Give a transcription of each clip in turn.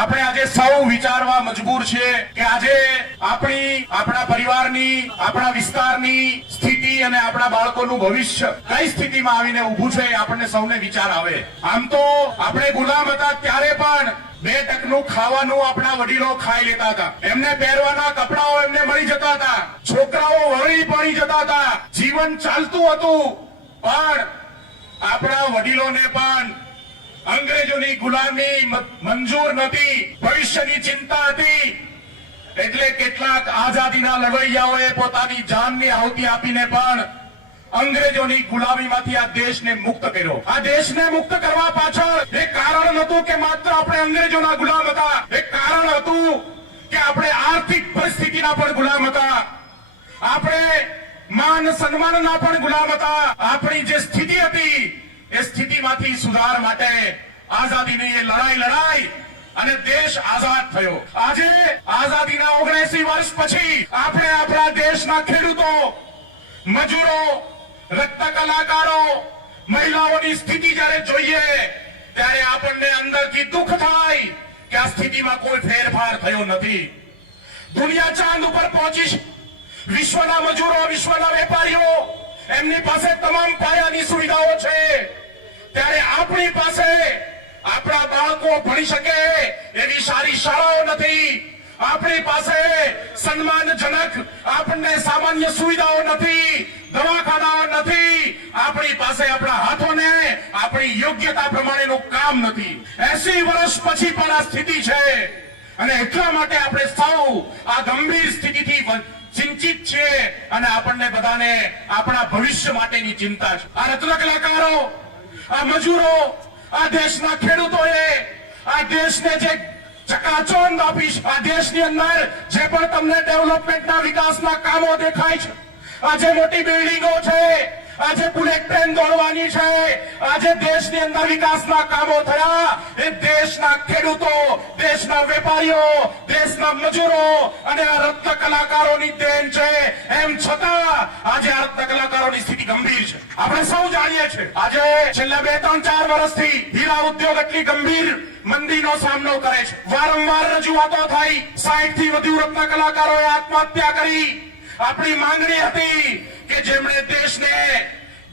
આપણે આજે સૌ વિચારવા મજબૂર છે કે આજે આપણી, આપણા પરિવારની, આપણા વિસ્તારની સ્થિતિ અને આપણા બાળકોનું ભવિષ્ય કઈ સ્થિતિમાં આવીને ઊભું છે આપણને સૌને વિચાર આવે. આમ તો આપણે ગુલામ હતા ત્યારે પણ બે ટકનું ખાવાનું આપણા વડીલો ખાઈ લેતા હતા. એમને પહેરવાના કપડાઓ એમને મળી જતા હતા. છોકરાઓ વળી પડી જતા હતા. જીવન ચાલતું હતું. પણ આપણા વડીલોને પણ અંગ્રેજોની ગુલામી મંજૂર નથી, ભવિષ્યની ચિંતા હતી. એટલે કેટલાક આઝાદીના લડવૈયાઓએ પોતાની જાનની આહુતિ આપીને પણ અંગ્રેજોની ગુલામીમાંથી આ દેશને મુક્ત કર્યો. આ દેશને મુક્ત કરવા પાછળ એક કારણ હતું કે માત્ર આપણે અંગ્રેજોના ગુલામ હતા. એક કારણ હતું કે આપણે આર્થિક પરિસ્થિતિના પણ ગુલામ હતા. આપણે માન સન્માનના પણ ગુલામ હતા. આપણી જે સ્થિતિ હતી, એ સ્થિતિમાંથી સુધાર માટે આઝાદીની એ લડાઈ લડાઈ અને દેશ આઝાદ થયો. આજે આઝાદીના ઓગણસી વર્ષ પછી આપણે આપણા દેશના ખેડૂતો, મજૂરો, રક્ત કલાકારો, મહિલાઓની સ્થિતિ જ્યારે જોઈએ, ત્યારે આપણને અંદરથી દુઃખ થાય કે આ સ્થિતિમાં કોઈ ફેરફાર થયો નથી. દુનિયા ચાંદ ઉપર પહોંચી વિશ્વના મજૂરો, વિશ્વના વેપારીઓ, એમની પાસે તમામ પાયાની સુવિધાઓ છે. ત્યારે આપણી પાસે આપણા બાળકો ભણી શકે એવી સારી શાળાઓ નથી. આપણી પાસે સન્માનજનક આપણને સામાન્ય સુવિધાઓ નથી, દવાખાનાઓ નથી. આપણી પાસે આપણા હાથોને આપણી યોગ્યતા પ્રમાણેનું કામ નથી. એસી વર્ષ પછી પણ આ સ્થિતિ છે. અને એટલા માટે આપણે સૌ આ ગંભીર સ્થિતિથી ચિંતિત છે અને આપણને બધાને આપણા ભવિષ્ય માટેની ચિંતા છે. આ રત્ન કલાકારો આ મજૂરો, આ દેશના ખેડૂતોએ, આ દેશને જે ચકાચોંધ આપી આ દેશની અંદર જે પણ તમને ડેવલપમેન્ટના વિકાસના કામો દેખાય છે આજે મોટી બિલ્ડિંગો છે આજે બુલેટ ટ્રેન દોડવાની છે આજે દેશની અંદર વિકાસના કામો થયા, એ દેશના ખેડૂતો, દેશના વેપારીઓ, દેશના મજૂરો અને આ રત્ન કલાકારોની દેન છે એમ છતાં આજે આ રત્ન કલાકારોની સ્થિતિ ગંભીર છે આપણે સૌ જાણીએ છીએ. આજે છેલ્લા બે, ત્રણ, ચાર વર્ષથી હીરા ઉદ્યોગ એટલી ગંભીર મંદીનો સામનો કરે છે. વારંવાર રજૂઆતો થઈ સાઈઠથી વધુ રત્ન કલાકારોએ આત્મહત્યા કરી. આપણી માંગણી હતી કે જેમણે દેશને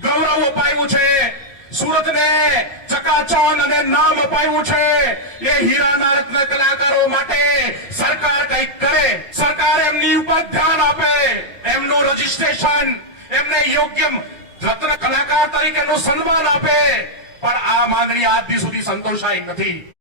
ગૌરવ અપાયું છે, સુરતને ચકાચોન અને નામ અપાયું છે, એ હીરાના રત્ન કલાકારો માટે સરકાર કંઈક કરે. સરકાર એમની ઉપર ધ્યાન આપે, એમનું રજીસ્ટ્રેશન, એમને યોગ્ય રત્ન તરીકેનું સન્માન આપે. પણ આ માંગણી આજ સુધી સંતોષાઈ નથી.